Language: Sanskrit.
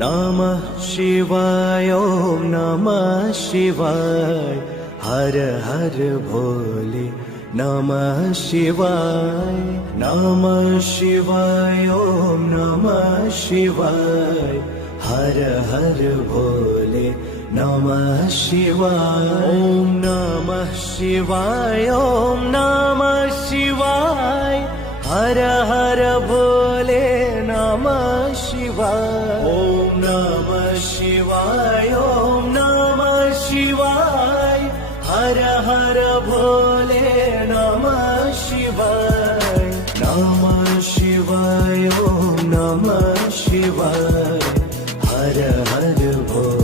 नमः शिवाय ॐ नमः शिवाय हर हर भोले नमः शिवाय नमः शिवाय ॐ नमः शिवाय हर हर भोले नमः शिवाय ॐ नमः शिवाय ॐ नमः शिवाय हर हर भोले नमः शिवाय ॐ नमः शिवाय ॐ नमः शिवाय हर हर भोले नमः शिवाय नमः शिवाय ॐ नमः शिवाय हर हर भोले